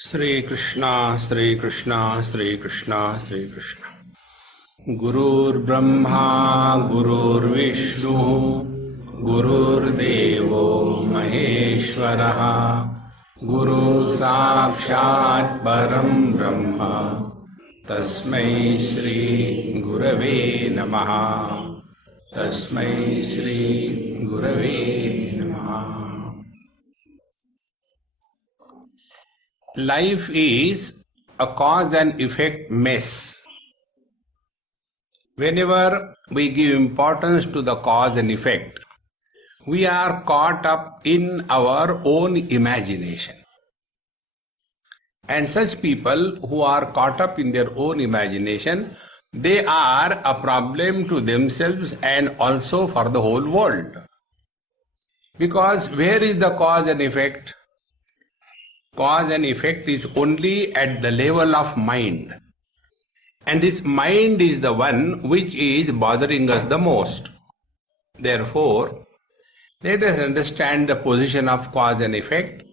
Sri Krishna, Sri Krishna, Sri Krishna, Sri Krishna. Gurur Brahma, Gurur Vishnu, Gurur Devo Maheshwaraha, Guru Sakshat Param Brahma, Tasmai Shri Gurave Namaha, Tasmai Shri Gurave Namaha. Life is a cause and effect mess. Whenever we give importance to the cause and effect, we are caught up in our own imagination. And such people who are caught up in their own imagination, they are a problem to themselves and also for the whole world. Because where is the cause and effect? Cause and effect is only at the level of mind. And this mind is the one which is bothering us the most. Therefore, let us understand the position of cause and effect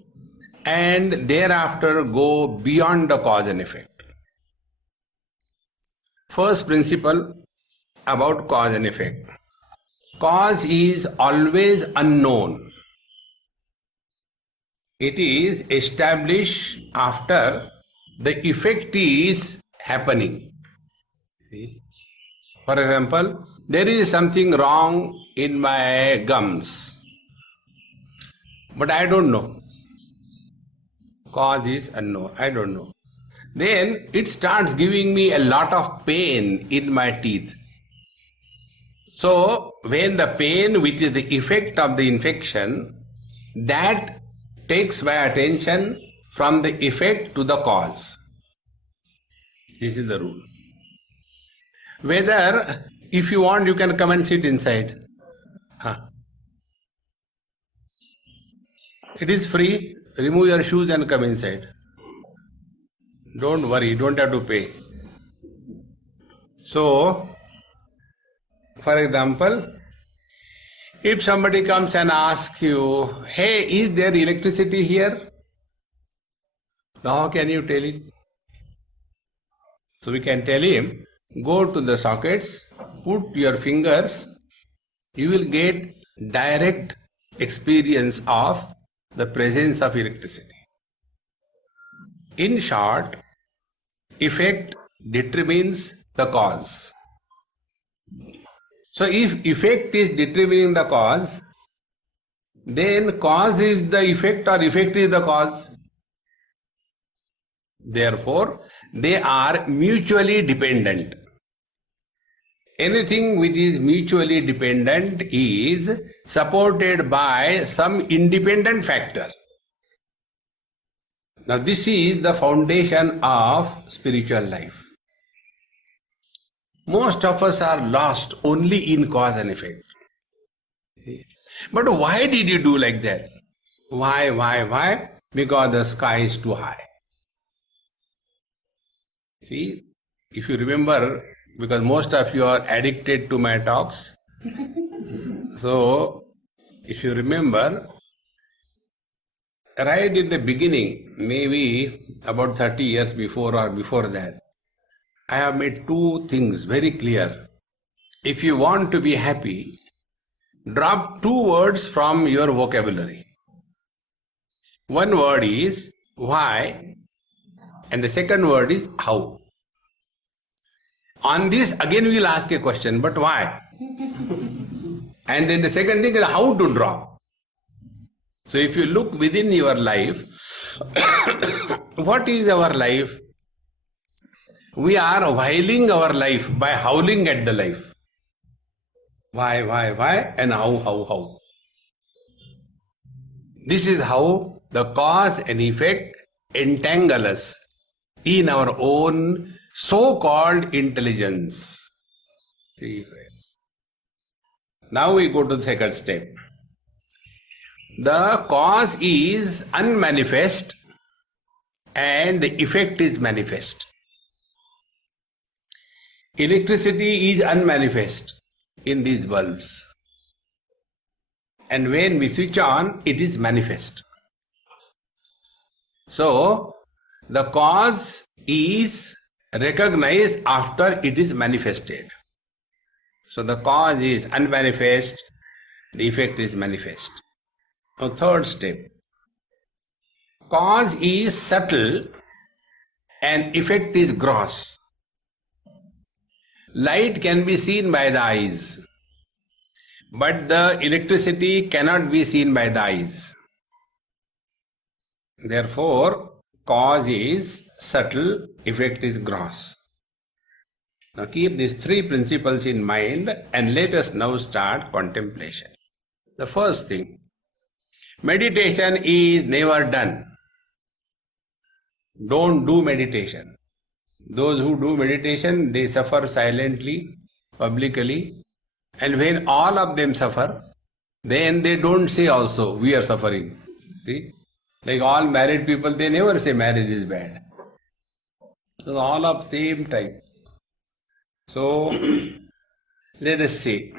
and thereafter go beyond the cause and effect. First principle about cause and effect. Cause is always unknown. It is established after the effect is happening. See? For example, there is something wrong in my gums, but I don't know. Cause is unknown, I don't know. Then it starts giving me a lot of pain in my teeth. So, when the pain, which is the effect of the infection, that takes my attention from the effect to the cause. This is the rule. Whether, if you want, you can come and sit inside. It is free. Remove your shoes and come inside. Don't worry, don't have to pay. So, for example, if somebody comes and asks you, hey, is there electricity here? Now how can you tell it? So we can tell him, go to the sockets, put your fingers, you will get direct experience of the presence of electricity. In short, effect determines the cause. So if effect is determining the cause, then cause is the effect or effect is the cause. Therefore, they are mutually dependent. Anything which is mutually dependent is supported by some independent factor. Now this is the foundation of spiritual life. Most of us are lost only in cause and effect. But why did you do like that? Why? Because the sky is too high. See, if you remember, because most of you are addicted to my talks, so if you remember, right in the beginning, maybe about 30 years before or before that, I have made two things very clear. If you want to be happy, drop two words from your vocabulary. One word is why and the second word is how. On this again we will ask a question, but why? And then the second thing is how to drop. So if you look within your life, what is our life? We are whiling our life by howling at the life. Why, and how. This is how the cause and effect entangle us in our own so-called intelligence. See, friends. Now we go to the second step. The cause is unmanifest and the effect is manifest. Electricity is unmanifest in these bulbs. And when we switch on, it is manifest. So, The cause is recognized after it is manifested. So the cause is unmanifest, the effect is manifest. Now, third step. Cause is subtle and effect is gross. Light can be seen by the eyes, but the electricity cannot be seen by the eyes. Therefore, cause is subtle, effect is gross. Now keep these three principles in mind and let us now start contemplation. The first thing, meditation is never done. Don't do meditation. Those who do meditation, they suffer silently, publicly, and when all of them suffer, then they don't say also, we are suffering. See? Like all married people, they never say marriage is bad. So all of same type. So let us see.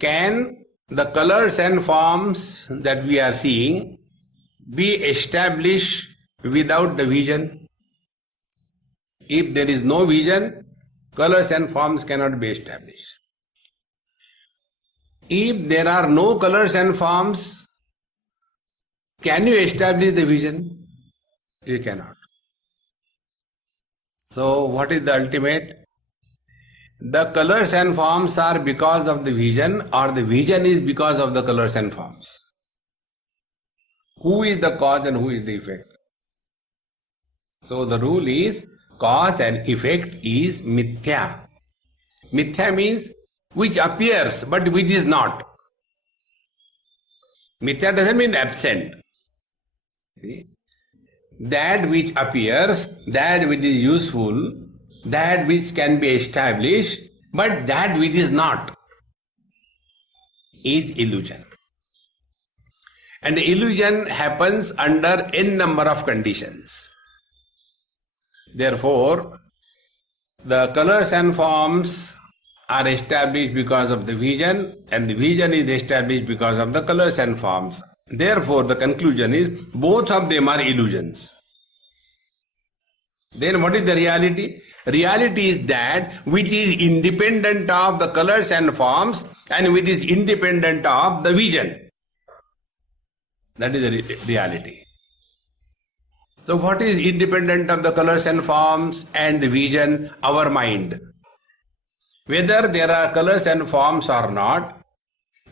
Can the colors and forms that we are seeing be established without the vision? If there is no vision, colors and forms cannot be established. If there are no colors and forms, can you establish the vision? You cannot. So what is the ultimate? The colors and forms are because of the vision, or the vision is because of the colors and forms. Who is the cause and who is the effect? So the rule is cause and effect is mithya. Mithya means which appears but which is not. Mithya doesn't mean absent. See? That which appears, that which is useful, that which can be established, but that which is not, is illusion. And the illusion happens under n number of conditions. Therefore, the colors and forms are established because of the vision, and the vision is established because of the colors and forms. Therefore, the conclusion is both of them are illusions. Then what is the reality? Reality is that which is independent of the colors and forms and which is independent of the vision. That is the reality. So what is independent of the colors and forms and the vision? Our mind. Whether there are colors and forms or not,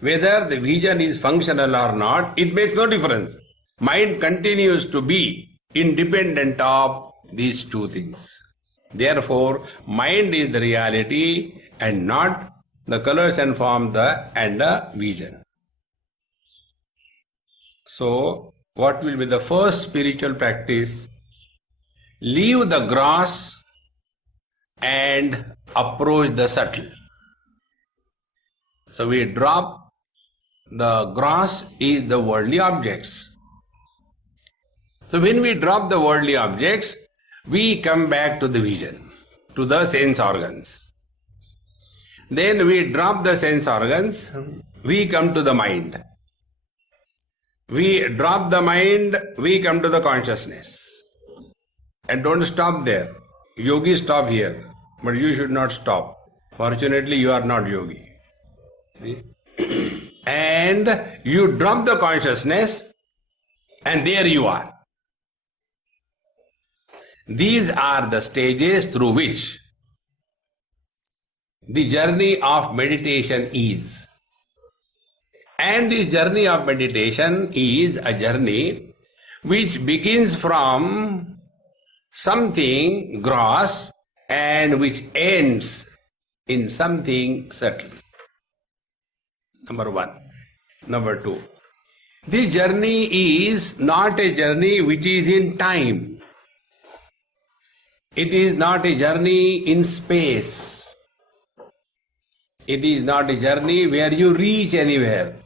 whether the vision is functional or not, it makes no difference. Mind continues to be independent of these two things. Therefore, mind is the reality and not the colors and forms and the vision. So, what will be the first spiritual practice? Leave the gross and approach the subtle. So we drop the gross is the worldly objects. So when we drop the worldly objects, we come back to the vision, to the sense organs. Then we drop the sense organs, we come to the mind. We drop the mind, we come to the consciousness. And don't stop there. Yogis stop here, but you should not stop. Fortunately, you are not yogi. See? And you drop the consciousness, and there you are. These are the stages through which the journey of meditation is. And this journey of meditation is a journey which begins from something gross and which ends in something subtle. Number one. Number two. This journey is not a journey which is in time. It is not a journey in space. It is not a journey where you reach anywhere.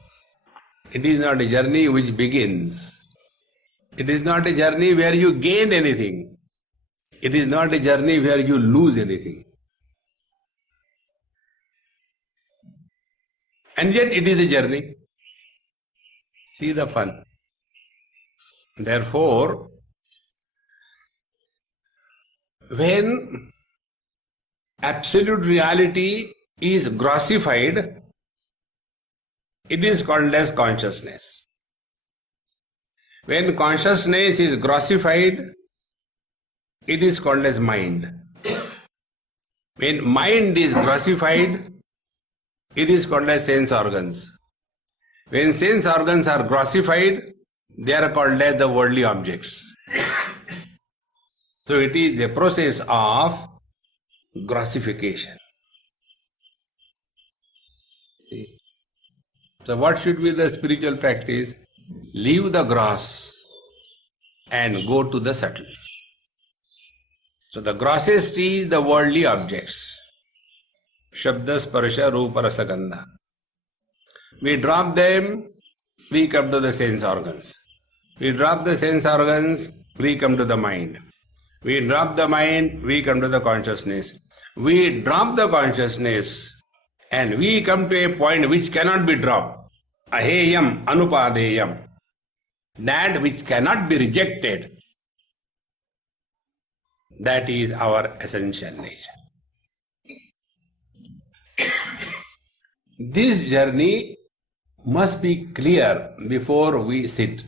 It is not a journey which begins. It is not a journey where you gain anything. It is not a journey where you lose anything. And yet it is a journey. See the fun. Therefore, when absolute reality is grossified, it is called as consciousness. When consciousness is grossified, it is called as mind. When mind is grossified, it is called as sense organs. When sense organs are grossified, they are called as the worldly objects. So it is a process of grossification. So what should be the spiritual practice? Leave the gross and go to the subtle. So the grossest is the worldly objects. Shabda, Sparsha, Rupa, Rasa, Gandha. We drop them, we come to the sense organs. We drop the sense organs, we come to the mind. We drop the mind, we come to the consciousness. We drop the consciousness and we come to a point which cannot be dropped. Aheyam, anupadeyam. That which cannot be rejected. That is our essential nature. This journey must be clear before we sit.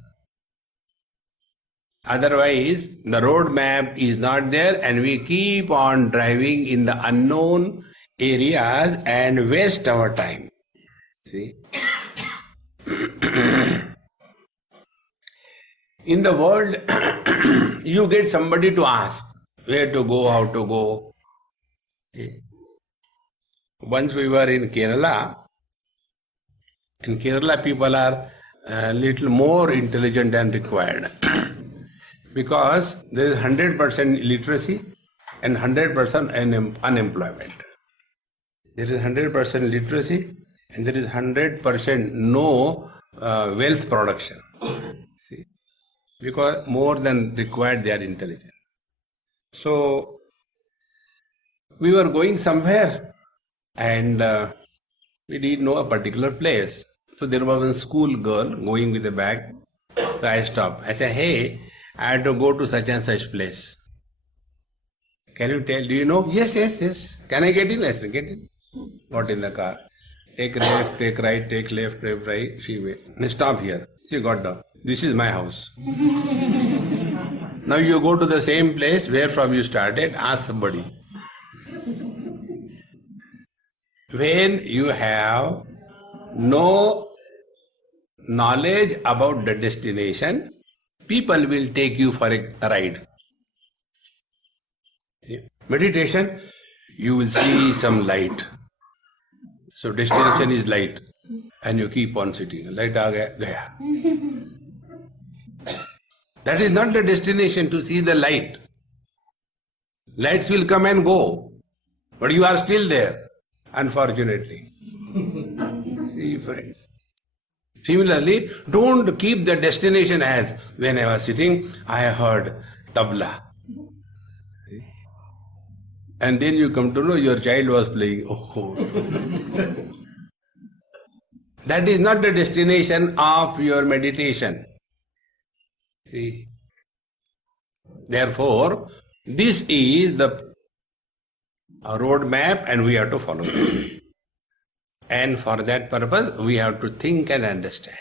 Otherwise, the road map is not there and we keep on driving in the unknown areas and waste our time. See? In the world, you get somebody to ask where to go, how to go. Once we were in Kerala. In Kerala, people are a little more intelligent than required because there is 100% illiteracy and 100% unemployment. There is 100% literacy and there is 100% no wealth production. See, because more than required, they are intelligent. So we were going somewhere and we didn't know a particular place. So there was a school girl going with a bag. So I stopped. I said, hey, I had to go to such and such place. Can you tell? Do you know? Yes, yes, yes. Can I get in? I said, get in. Got in the car. Take left, take right, take left, take right. She went. Stop here. She got down. This is my house. Now you go to the same place where from you started. Ask somebody. When you have no knowledge about the destination, people will take you for a ride. Meditation, you will see some light. So destination is light and you keep on sitting. Light aa gaya, gaya. That is not the destination to see the light. Lights will come and go, but you are still there, unfortunately. See, friends. Similarly, don't keep the destination as, when I was sitting, I heard tabla. And then you come to know your child was playing. Oh. That is not the destination of your meditation. See? Therefore, this is the road map and we have to follow it. And for that purpose, we have to think and understand.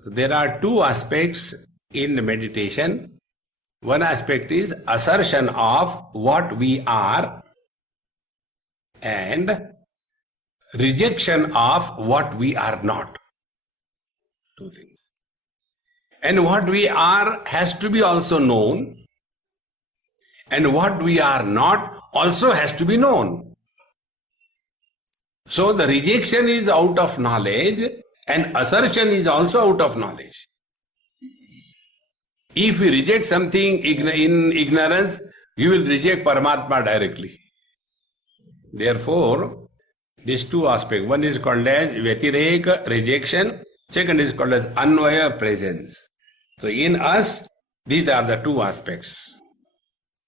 So there are two aspects in meditation. One aspect is assertion of what we are and rejection of what we are not. Two things. And what we are has to be also known, and what we are not also has to be known. So the rejection is out of knowledge and assertion is also out of knowledge. If you reject something in ignorance, you will reject Paramatma directly. Therefore, these two aspects, one is called as Vyatireka, rejection, second is called as Anvaya, presence. So in us, these are the two aspects.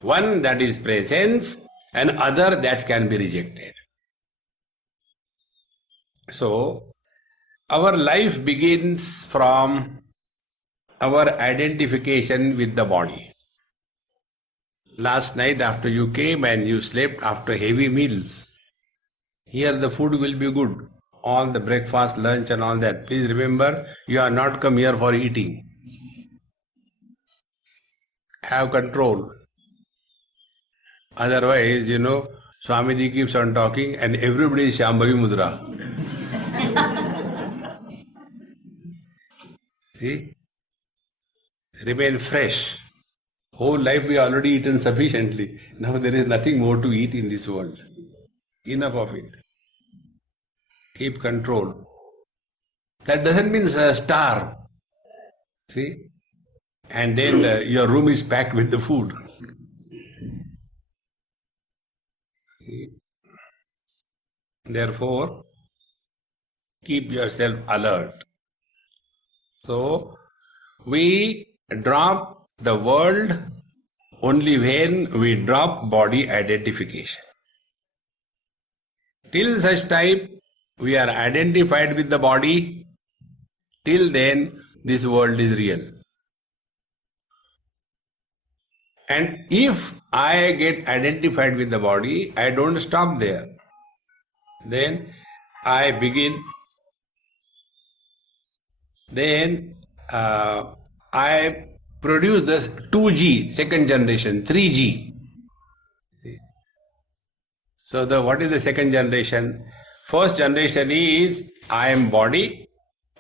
One that is presence and other that can be rejected. So, our life begins from our identification with the body. last night after you came and you slept after heavy meals. Here the food will be good. All the breakfast, lunch and all that. Please remember, you are not come here for eating. Have control. Otherwise, Swamiji keeps on talking and everybody is Shambhavi Mudra. See? Remain fresh. Whole life we already eaten sufficiently. Now there is nothing more to eat in this world. Enough of it. Keep control. That doesn't mean starve. See? And then your room is packed with the food. See? Therefore, keep yourself alert. So, we drop the world only when we drop body identification. Till such time we are identified with the body, till then this world is real. And if I get identified with the body, I don't stop there. Then I begin, I produce this 2G, second generation, 3G. So what is the second generation? First generation is I am body,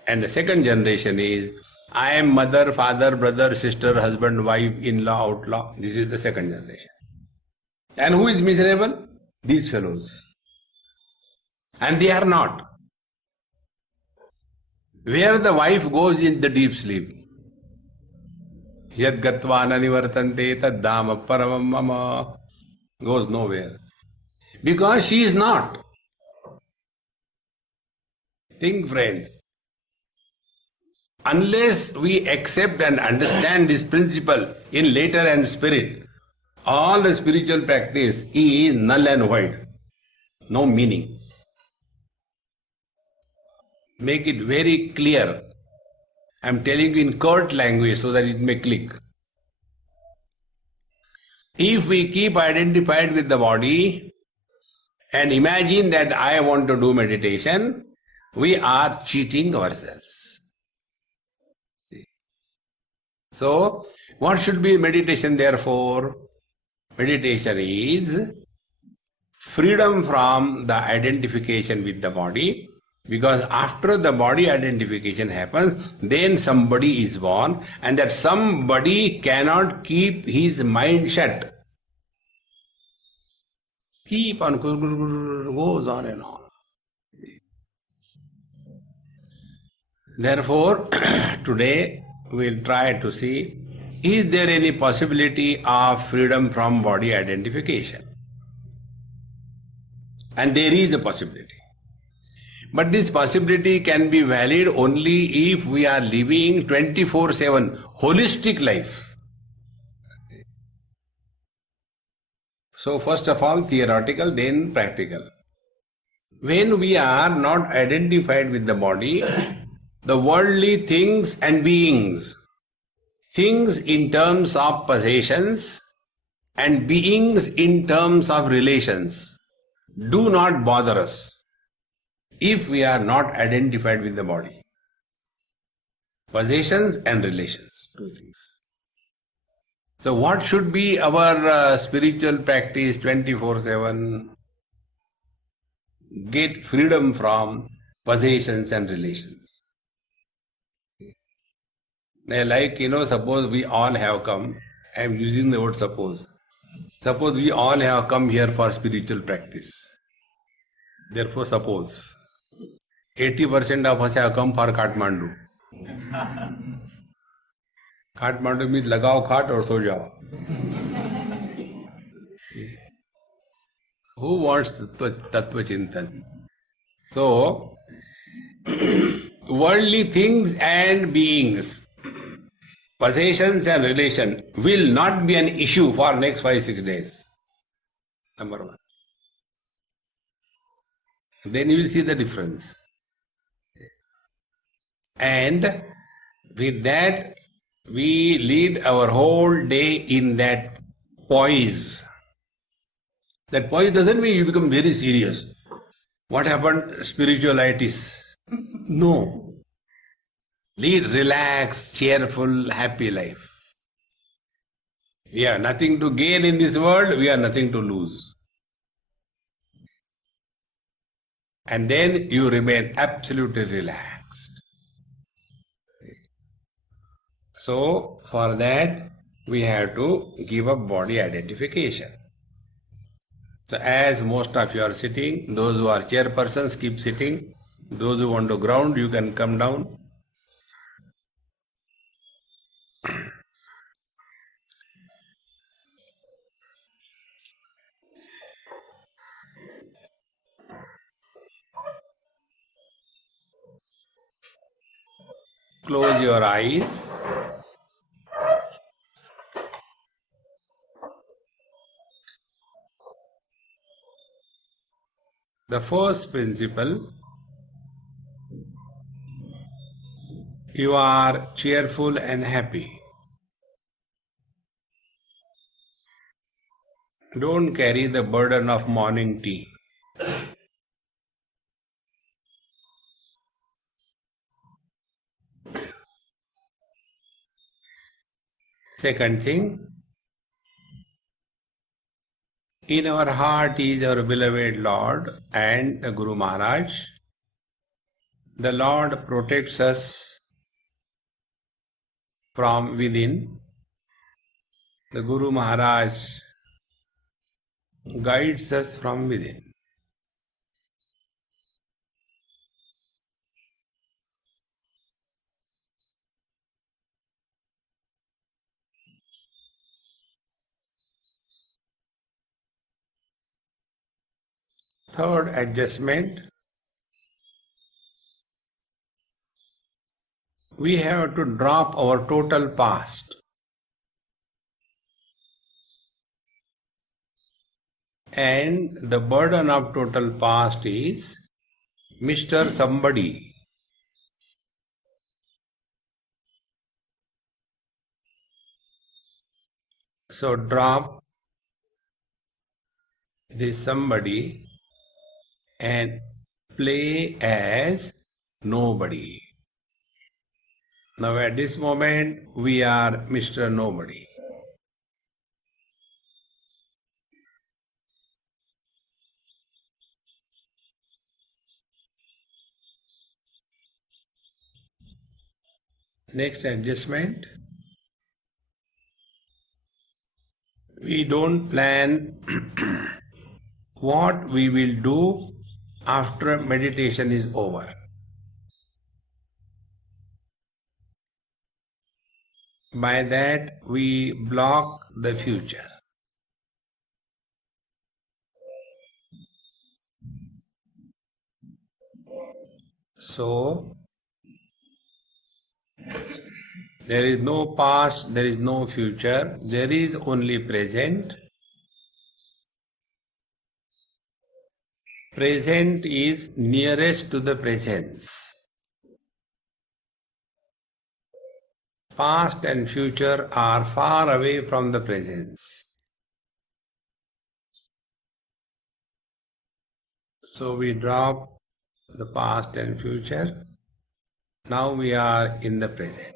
and the second generation is I am mother, father, brother, sister, husband, wife, in-law, outlaw. This is the second generation. And who is miserable? These fellows. And they are not. Where the wife goes in the deep sleep. Yad gatva nanivartante tad dama paramam mama. Goes nowhere. Because she is not. Think, friends. Unless we accept and understand this principle in letter and spirit, all the spiritual practice is null and void. No meaning. Make it very clear. I am telling you in curt language so that it may click. If we keep identified with the body and imagine that I want to do meditation, we are cheating ourselves. See? So, what should be meditation therefore? Meditation is freedom from the identification with the body, because after the body identification happens, then somebody is born, and that somebody cannot keep his mind shut. Keep on, goes on and on. Therefore, today we will try to see, is there any possibility of freedom from body identification? And there is a possibility. But this possibility can be valid only if we are living 24/7 holistic life. So first of all theoretical, then practical. When we are not identified with the body, the worldly things and beings, things in terms of possessions and beings in terms of relations, do not bother us if we are not identified with the body. Possessions and relations, two things. So what should be our spiritual practice 24/7? Get freedom from possessions and relations. Like, suppose we all have come, I am using the word suppose. Suppose we all have come here for spiritual practice. Therefore, suppose 80% of us have come for Kathmandu. Kathmandu means lagao khat or so jao. Who wants Tattva Chintan? So, worldly things and beings, possessions and relation will not be an issue for next 5-6 days. Number one. Then you will see the difference. And with that, we lead our whole day in that poise. That poise doesn't mean you become very serious. What happened? Spiritualitis. No. Lead relaxed, cheerful, happy life. We have nothing to gain in this world, we have nothing to lose. And then you remain absolutely relaxed. So, for that, we have to give up body identification. So, as most of you are sitting, those who are chairpersons keep sitting. Those who want to ground, you can come down. Close your eyes. The first principle, you are cheerful and happy. Don't carry the burden of morning tea. Second thing, in our heart is our beloved Lord and the Guru Maharaj. The Lord protects us from within. The Guru Maharaj guides us from within. Third adjustment, we have to drop our total past and the burden of total past is Mr. Somebody. So drop this somebody and play as nobody. Now at this moment we are Mr. Nobody. Next adjustment, we don't plan what we will do after meditation is over. By that we block the future. So there is no past, there is no future, there is only present. Present is nearest to the presence. Past and future are far away from the presence. So we drop the past and future. Now we are in the present.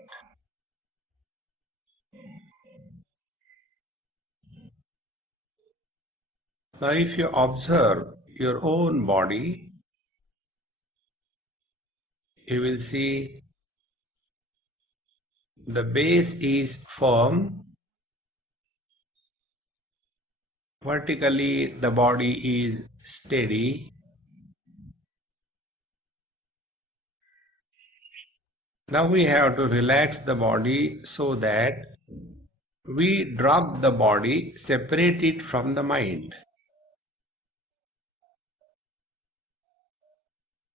Now if you observe your own body, you will see the base is firm. Vertically the body is steady. Now we have to relax the body so that we drop the body, separate it from the mind.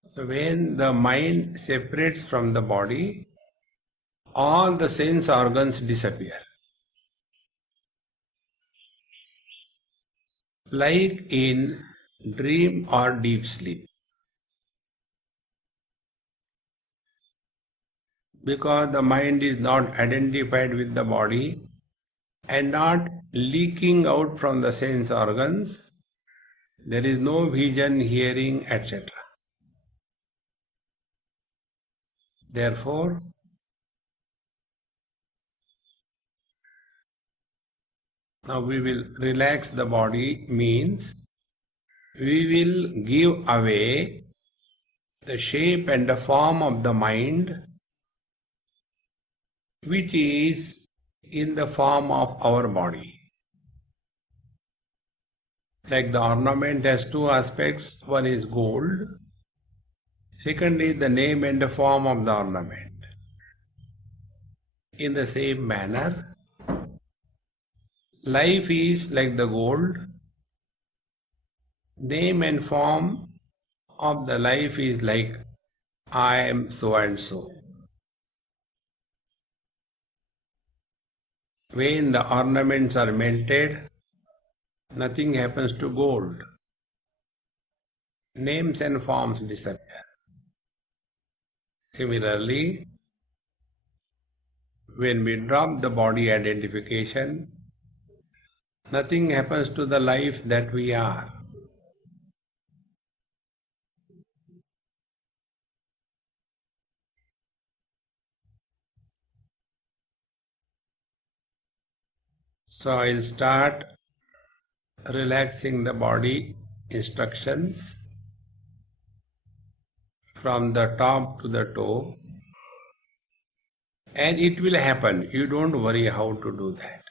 So when the mind separates from the body, all the sense organs disappear. Like in dream or deep sleep. Because the mind is not identified with the body, and not leaking out from the sense organs. There is no vision, hearing, etc. Therefore, now we will relax the body means we will give away the shape and the form of the mind which is in the form of our body. Like the ornament has two aspects, one is gold, second is the name and the form of the ornament. In the same manner, life is like the gold, name and form of the life is like I am so and so. When the ornaments are melted, nothing happens to gold. Names and forms disappear. Similarly, when we drop the body identification, nothing happens to the life that we are. So I'll start relaxing the body instructions from the top to the toe, and it will happen. You don't worry how to do that.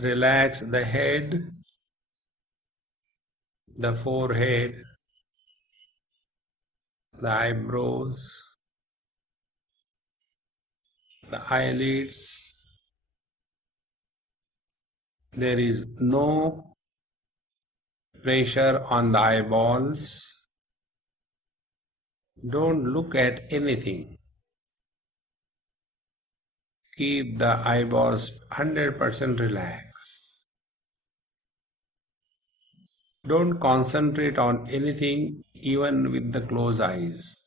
Relax the head, the forehead, the eyebrows, the eyelids. There is no pressure on the eyeballs. Don't look at anything. Keep the eyeballs 100% relaxed. Don't concentrate on anything even with the closed eyes.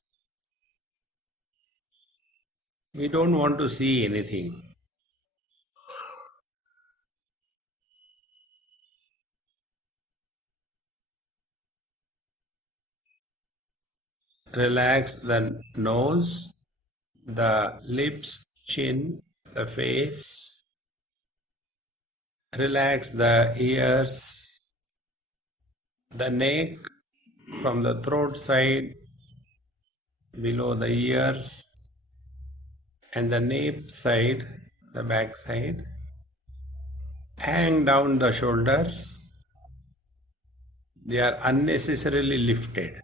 We don't want to see anything. Relax the nose, the lips, chin, the face. Relax the ears, the neck from the throat side, below the ears, and the nape side, the back side. Hang down the shoulders. They are unnecessarily lifted.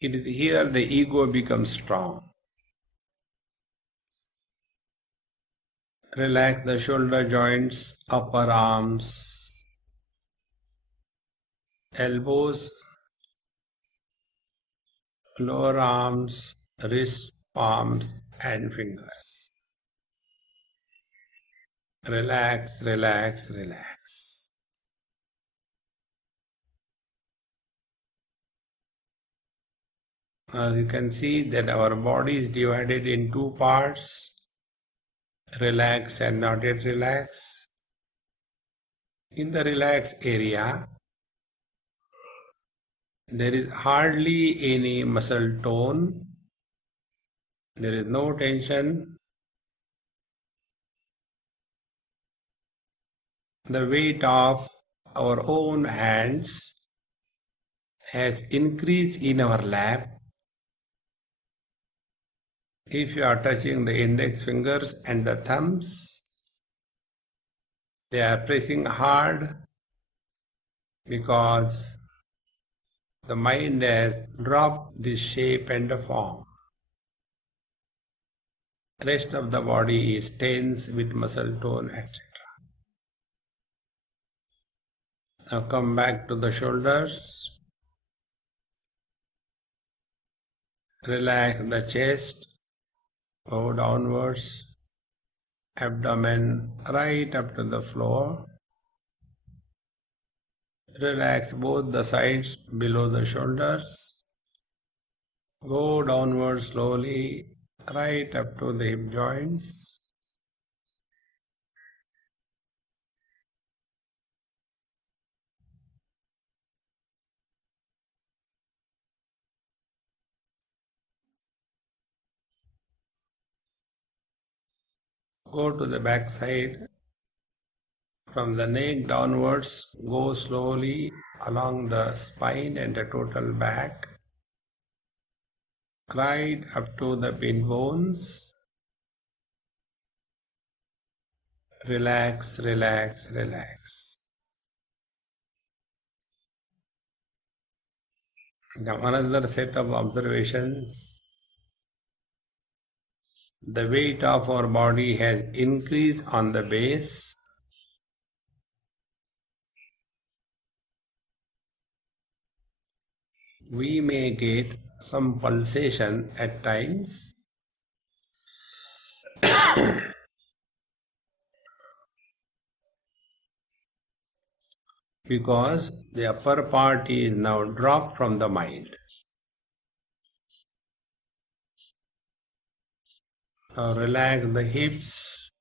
It is here the ego becomes strong. Relax the shoulder joints, upper arms, elbows, lower arms, wrists, palms, and fingers. Relax, relax, relax. Now you can see that our body is divided in two parts, relax and not yet relax. In the relaxed area, there is hardly any muscle tone, there is no tension. The weight of our own hands has increased in our lap. If you are touching the index fingers and the thumbs, they are pressing hard because the mind has dropped this shape and the form. Rest of the body is tense with muscle tone, etc. Now come back to the shoulders. Relax the chest, go downwards, abdomen right up to the floor. Relax both the sides below the shoulders. Go downward slowly, right up to the hip joints. Go to the back side. From the neck downwards, go slowly along the spine and the total back, right up to the pin bones. Relax, relax, relax. Now another set of observations. The weight of our body has increased on the base. We may get some pulsation at times. Because the upper part is now dropped from the mind. Now relax the hips,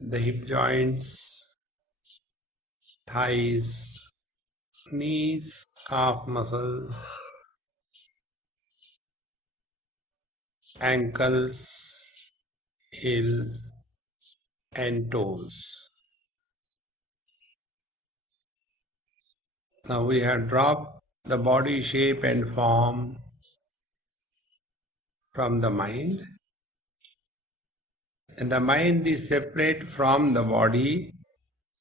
the hip joints, thighs, knees, calf muscles, ankles, heels, and toes. Now we have dropped the body shape and form from the mind, and the mind is separate from the body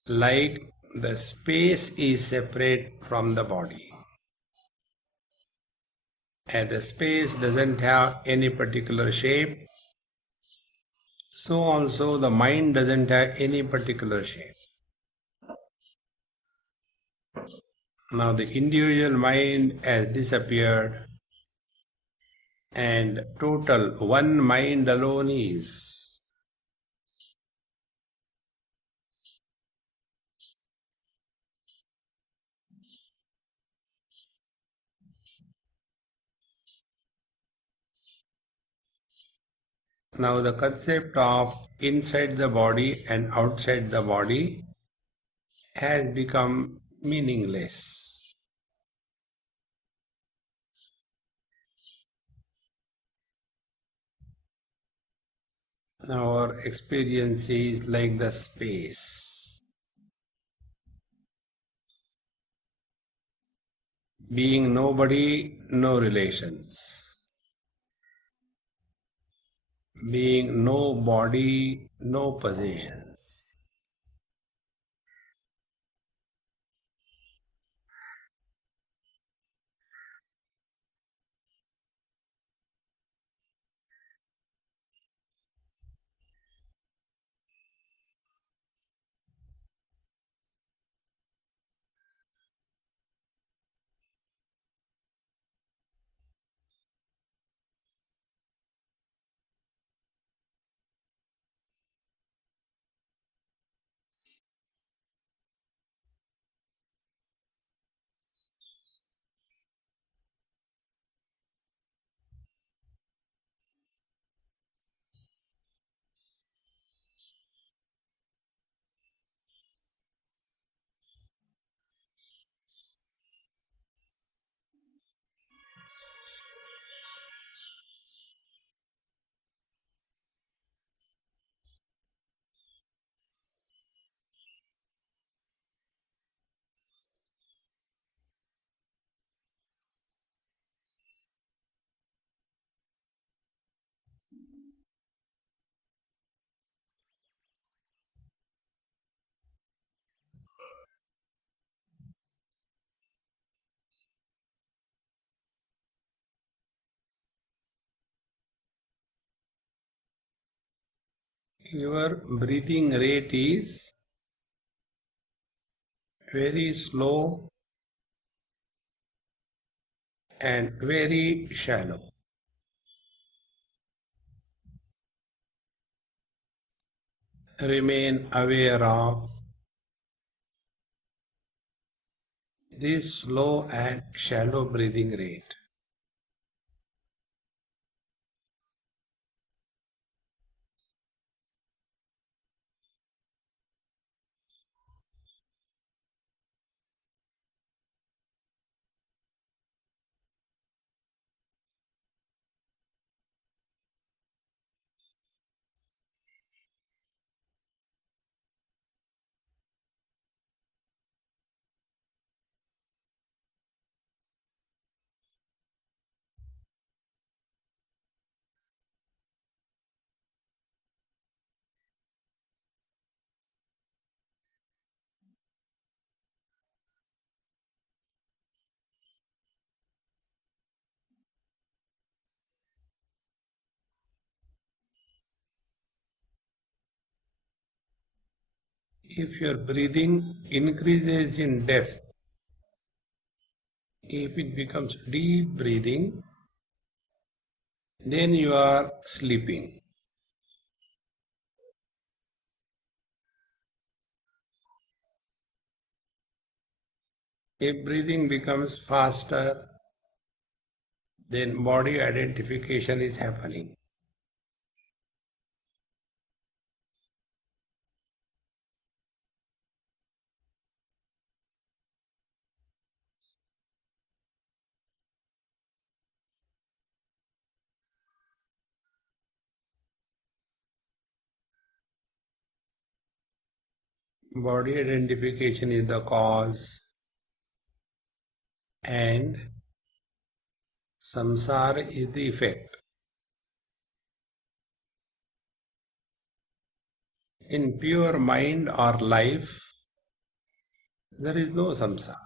like the space is separate from the body. And the space doesn't have any particular shape, so also the mind doesn't have any particular shape. Now the individual mind has disappeared and total one mind alone is. Now the concept of inside the body and outside the body has become meaningless. Our experience is like the space. Being nobody, no relations. Being no body, no possessions. Your breathing rate is very slow and very shallow. Remain aware of this slow and shallow breathing rate. if your breathing increases in depth, if it becomes deep breathing, then you are sleeping. If breathing becomes faster, then body identification is happening. Body identification is the cause and samsara is the effect. In pure mind or life, there is no samsara.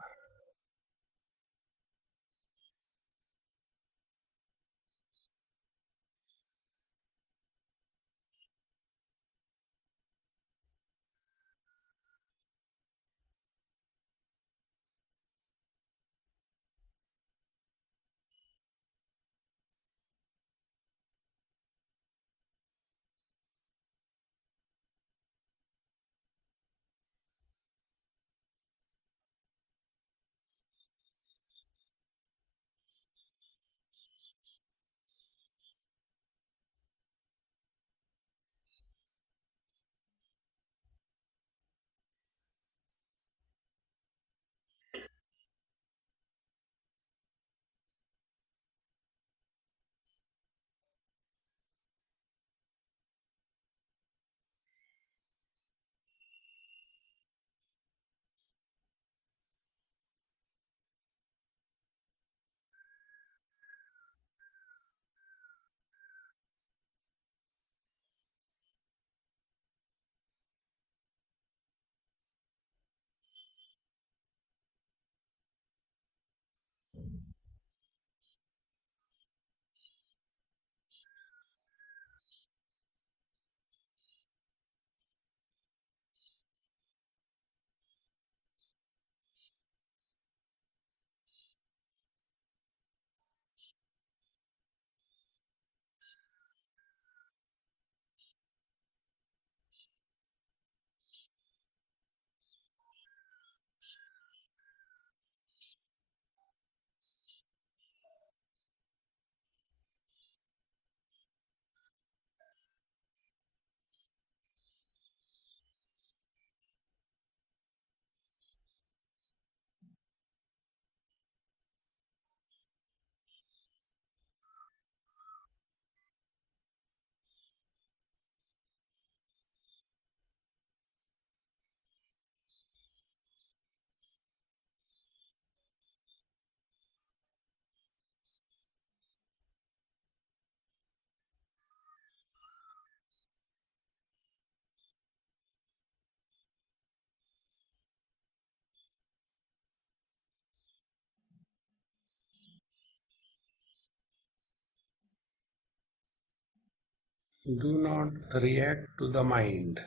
Do not react to the mind.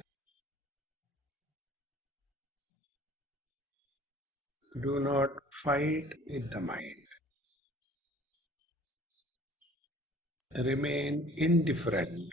Do not fight with the mind. Remain indifferent.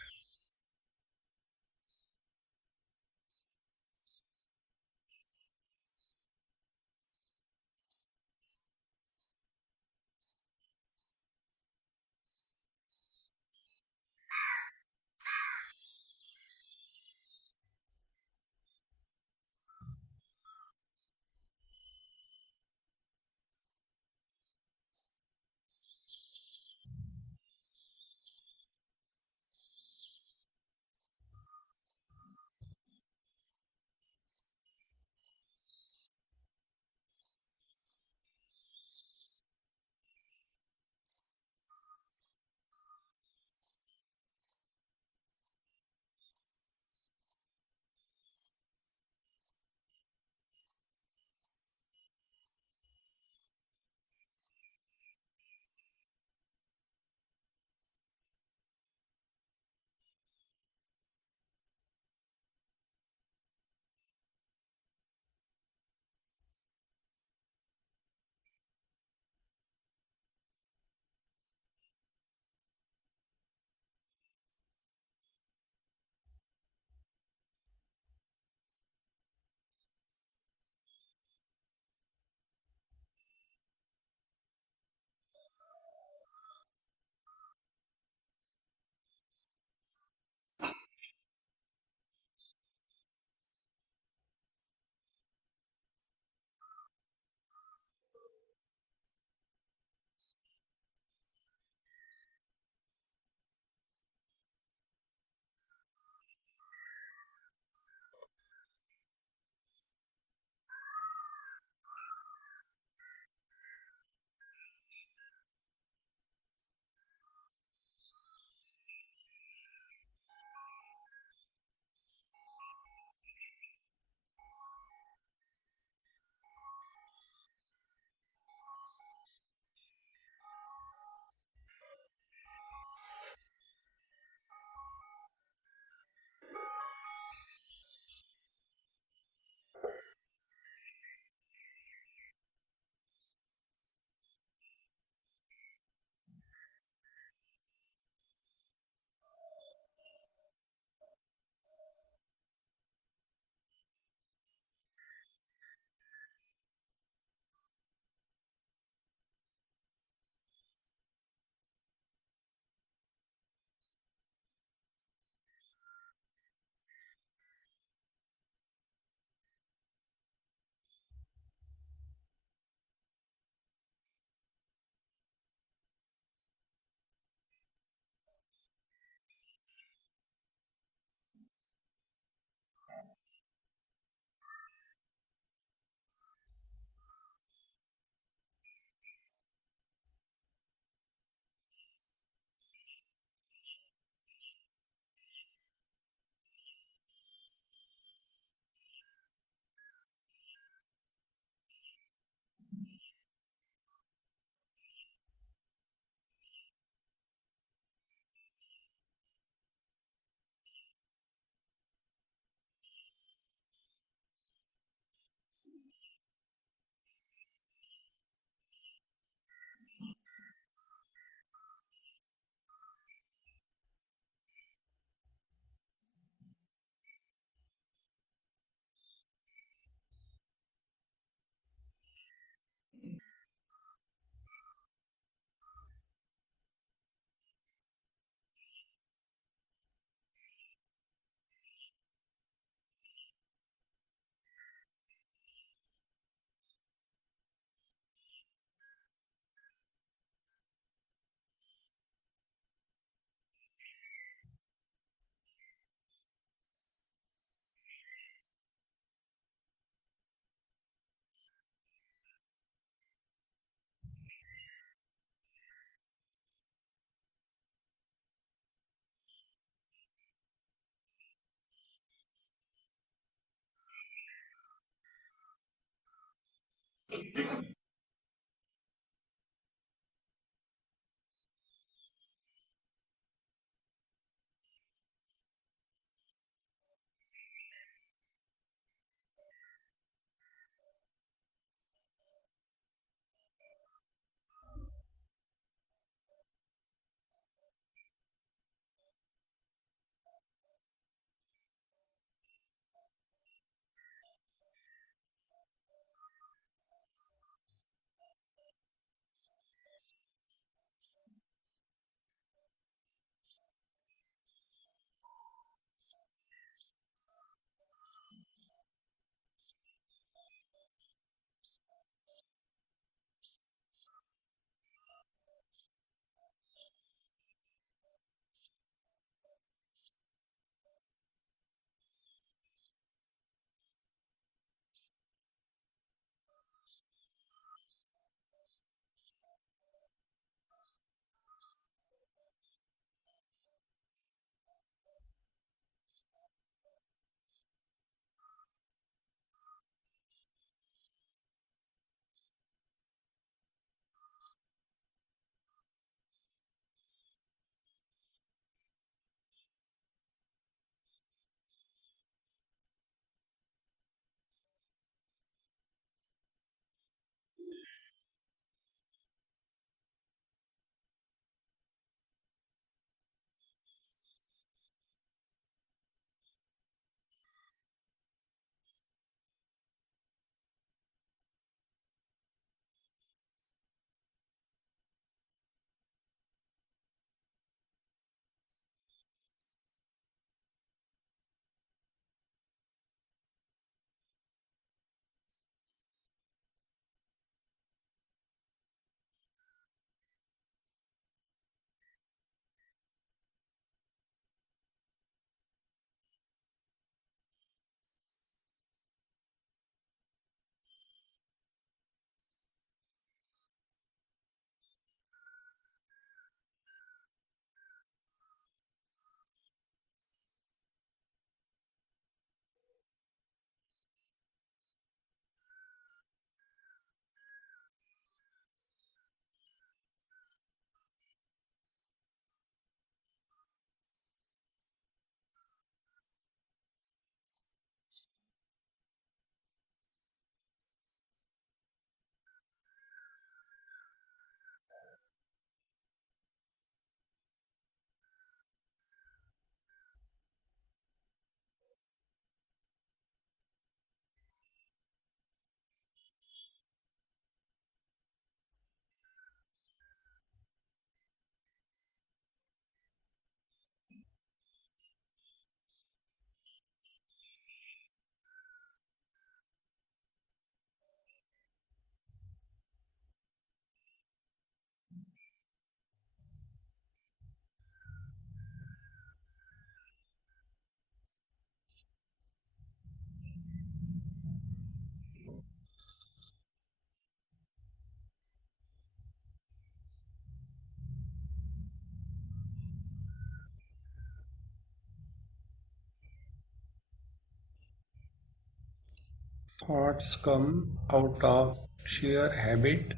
Thoughts come out of sheer habit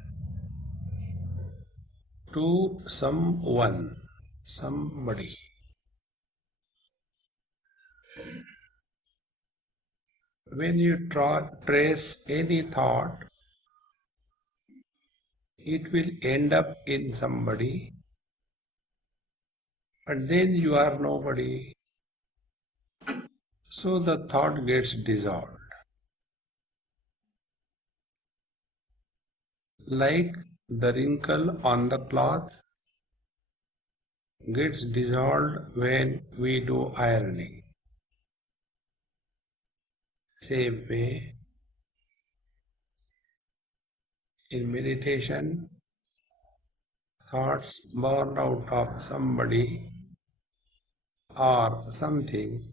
to someone, somebody. When you trace any thought, it will end up in somebody, but then you are nobody. So the thought gets dissolved. Like the wrinkle on the cloth gets dissolved when we do ironing. Same way, in meditation, thoughts born out of somebody or something,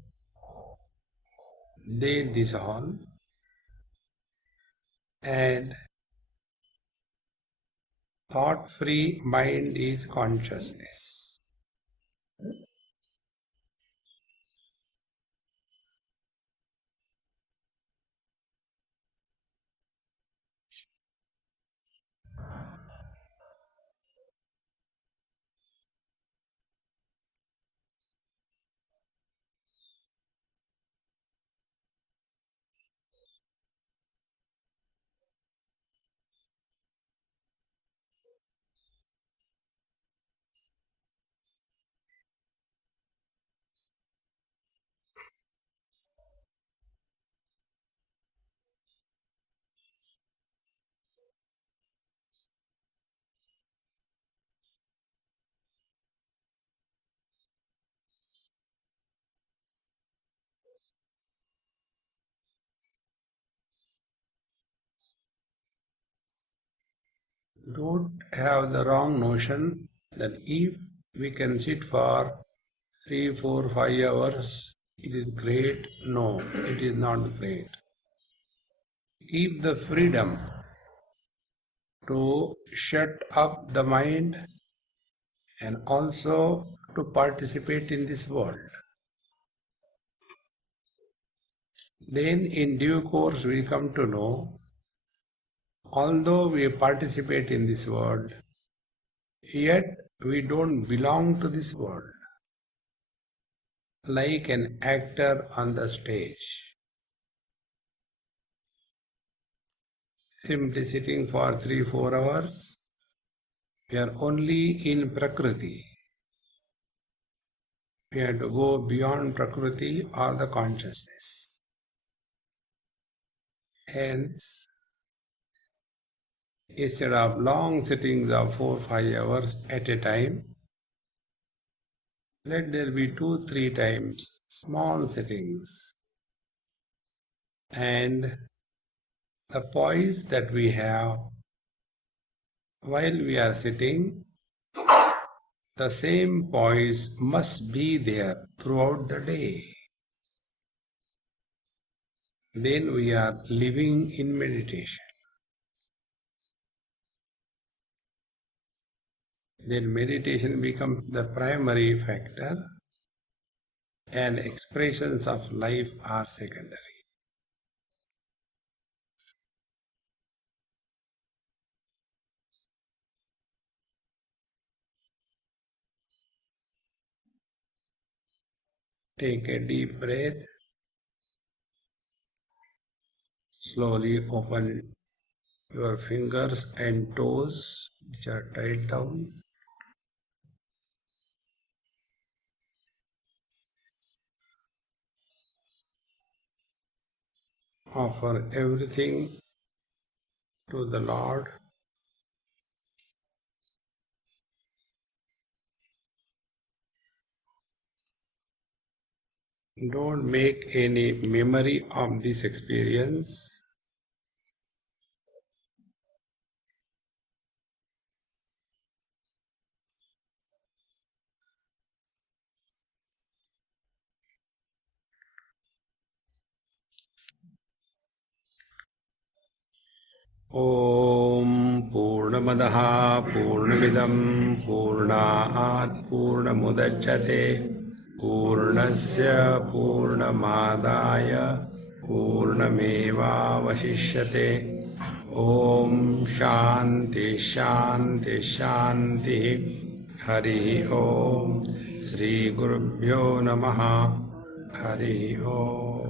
they dissolve and thought-free mind is consciousness. Don't have the wrong notion that if we can sit for 3, 4, 5 hours, it is great. No, it is not great. Keep the freedom to shut up the mind and also to participate in this world. Then in due course we come to know, although we participate in this world, yet we don't belong to this world. Like an actor on the stage, simply sitting for 3, 4 hours, we are only in Prakriti. We have to go beyond Prakriti or the consciousness. Hence, instead of long sittings of 4, 5 hours at a time, let there be 2, 3 times small sittings. And the poise that we have while we are sitting, the same poise must be there throughout the day. Then we are living in meditation. Then meditation becomes the primary factor and expressions of life are secondary. Take a deep breath. Slowly open your fingers and toes which are tied down. Offer everything to the Lord. Don't make any memory of this experience. Om Purnamadaha Purnamidam Purnaat Purnamudachyate Purnasya Purnamadaya पूर्णमेवावशिष्यते। ॐ शान्ति शान्ति शान्तिः। हरिः ॐ। श्रीगुरुभ्यो नमः। हरिः ॐ।